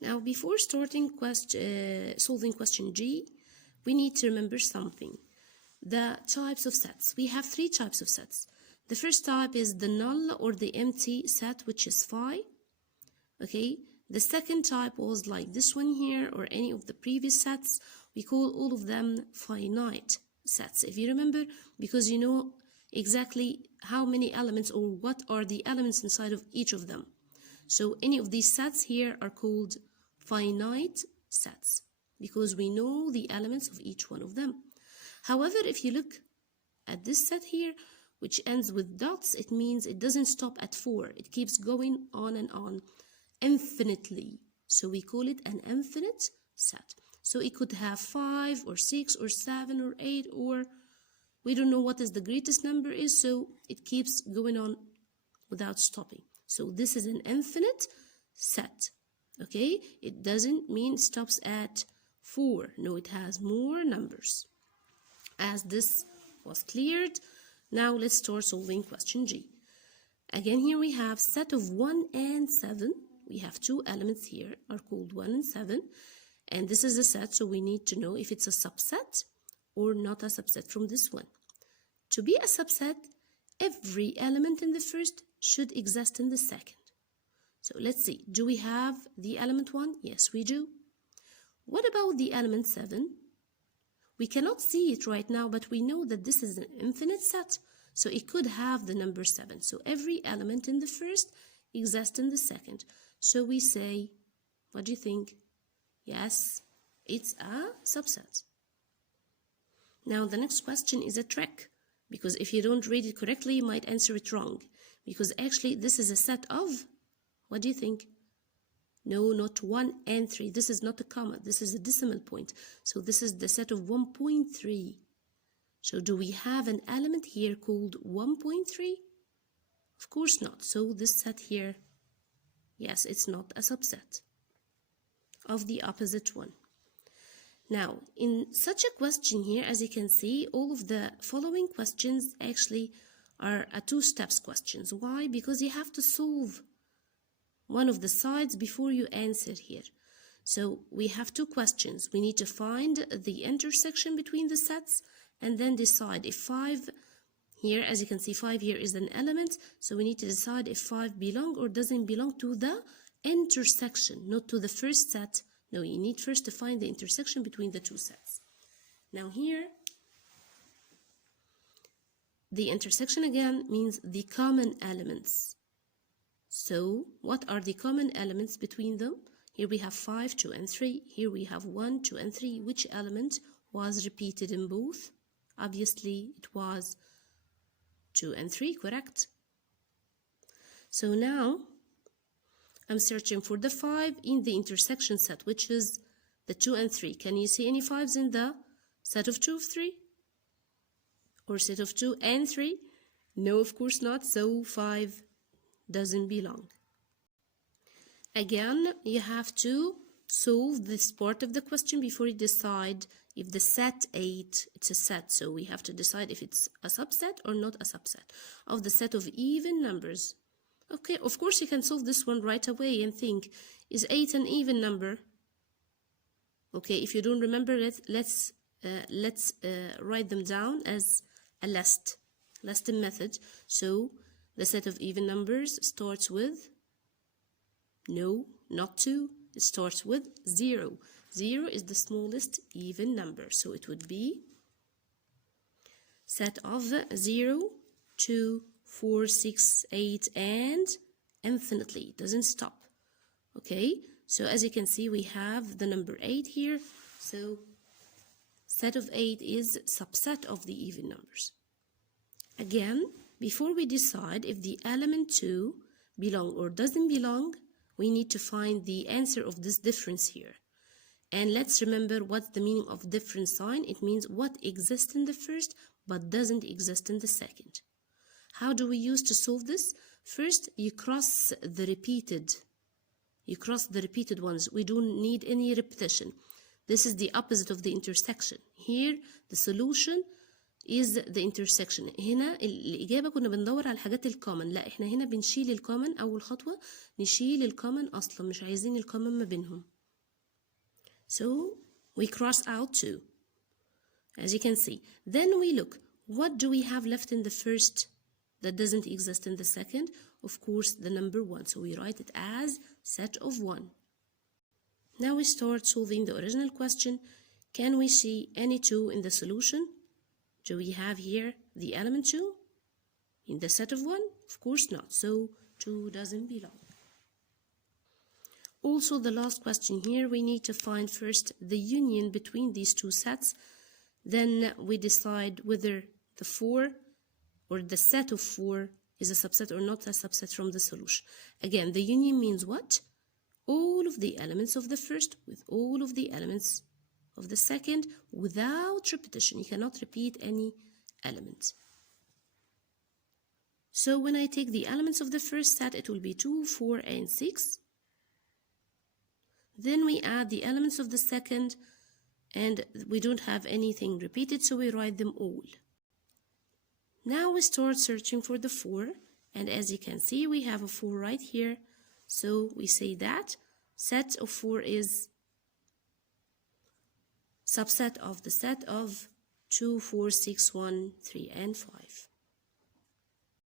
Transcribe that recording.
Now, before starting solving question G, we need to remember something. The types of sets. We have three types of sets. The first type is the null or the empty set, which is phi. Okay. The second type was like this one here, or any of the previous sets. We call all of them finite sets, if you remember, because you know exactly how many elements or what are the elements inside of each of them. So any of these sets here are called finite sets because we know the elements of each one of them. However, if you look at this set here, which ends with dots, it means it doesn't stop at 4. It keeps going on and on infinitely. So we call it an infinite set. So it could have 5 or 6 or 7 or 8, or we don't know what is the greatest number is, so it keeps going on without stopping. So this is an infinite set. Okay, it doesn't mean it stops at 4. No, it has more numbers. As this was cleared, now let's start solving question G. Again, here we have set of 1 and 7. We have two elements here are called 1 and 7, and this is a set, so we need to know if it's a subset or not a subset from this one. To be a subset, every element in the first should exist in the second. So let's see, do we have the element 1? Yes, we do. What about the element 7? We cannot see it right now, but we know that this is an infinite set, so it could have the number 7. So every element in the first exists in the second. So we say, what do you think? Yes, it's a subset. Now the next question is a trick, because if you don't read it correctly, you might answer it wrong. Because actually this is a set of, what do you think? No, not 1 and 3. This is not a comma. This is a decimal point. So this is the set of 1.3. So do we have an element here called 1.3? Of course not. So this set here, yes, it's not a subset of the opposite one. Now, in such a question here, as you can see, all of the following questions actually are a two-steps questions. Why? Because you have to solve one of the sides before you answer here. So we have two questions. We need to find the intersection between the sets and then decide if 5 here, as you can see, 5 here is an element. So we need to decide if 5 belong or doesn't belong to the intersection, not to the first set. No, you need first to find the intersection between the two sets. Now here, the intersection again means the common elements. So what are the common elements between them? Here we have 5, 2, and 3. Here we have 1, 2, and 3. Which element was repeated in both? Obviously, it was 2 and 3, correct? So now, I'm searching for the 5 in the intersection set, which is the 2 and 3. Can you see any 5s in the set of 2 of 3? Or set of 2 and 3? No, of course not. So 5 doesn't belong. Again, you have to solve this part of the question before you decide if the set 8, it's a set. So we have to decide if it's a subset or not a subset of the set of even numbers. Okay, of course you can solve this one right away and think, is 8 an even number? Okay, if you don't remember, let's write them down as a list method. So the set of even numbers starts with, no, not 2, it starts with 0. 0 is the smallest even number, so it would be set of 0, 2, 4, 6, 8, and infinitely. It doesn't stop. Okay, so as you can see, we have the number 8 here. So set of 8 is subset of the even numbers. Again, before we decide if the element 2 belong or doesn't belong, we need to find the answer of this difference here. And let's remember what's the meaning of difference sign. It means what exists in the first but doesn't exist in the second. How do we use to solve this? First, you cross the repeated ones. We don't need any repetition. This is the opposite of the intersection. Here, the solution is the intersection. هنا الإجابة كنا بندور على الحاجات الكومن، لا احنا هنا بنشيل الكومن. أول خطوة نشيل الكومن أصلا، مش عايزين الكومن ما بينهم. So we cross out 2 as you can see. Then we look, what do we have left in the first that doesn't exist in the second? Of course the number 1, so we write it as set of 1. Now we start solving the original question. Can we see any 2 in the solution? Do we have here the element 2 in the set of 1? Of course not, so 2 doesn't belong. Also, the last question here, we need to find first the union between these two sets. Then we decide whether the 4 or the set of 4 is a subset or not a subset from the solution. Again, the union means what? All of the elements of the first with all of the elements of the second without repetition. You cannot repeat any element. So when I take the elements of the first set, it will be 2, 4, and 6. Then we add the elements of the second, and we don't have anything repeated, so we write them all. Now we start searching for the 4, and as you can see, we have a 4 right here. So we say that set of 4 is subset of the set of 2, 4, 6, 1, 3, and 5.